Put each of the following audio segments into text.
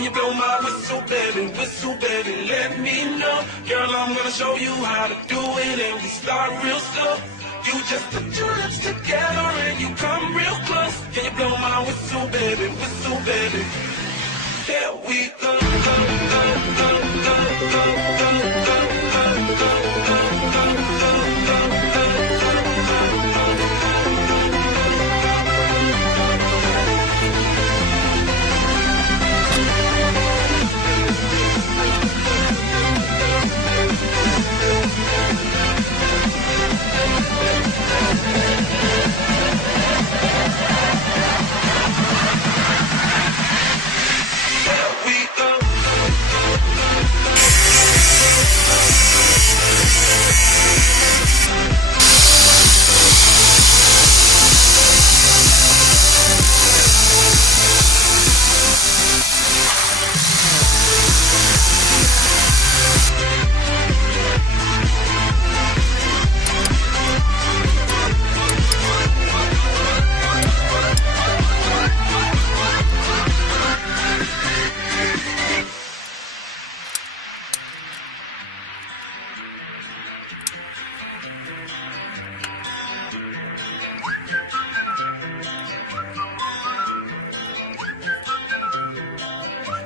Can you blow my whistle, baby, let me know. Girl, I'm gonna show you how to do it, and we start real slow. You just put your lips together and you come real close. Can you blow my whistle, baby, here we go, go, go, go, go, go, go, go, go, go,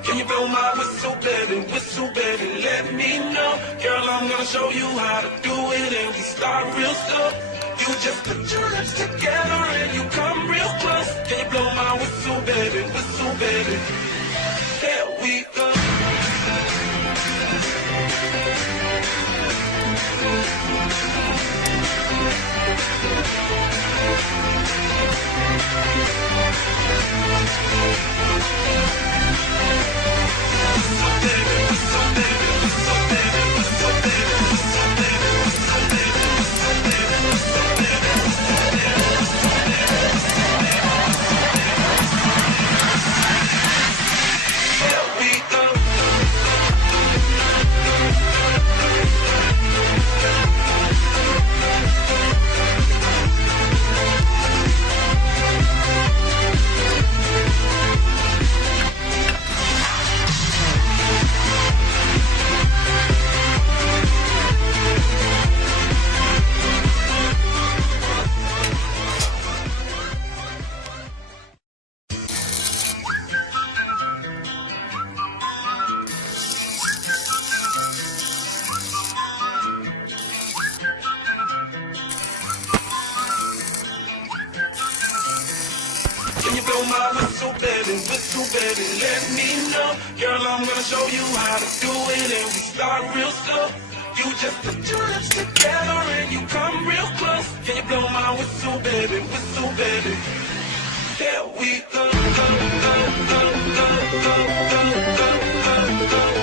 Can you blow my whistle, baby, let me know. Girl, I'm gonna show you how to do it, and we start real slow. You just put your lips together and you come real close. Can you blow my whistle, baby, here we go. Whistle, baby, let me know. Girl, I'm gonna show you how to do it, and we start real slow. You just put your lips together and you come real close. Can you blow my whistle, baby, here we go, go, go, go, go, go, go, go, go, go,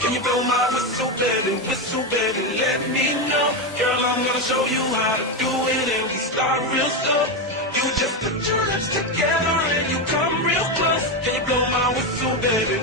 Can you blow my whistle, baby, let me know. Girl, I'm gonna show you how to do it, and we start real slow. You just put your lips together and you come real close. Can you blow my whistle, baby,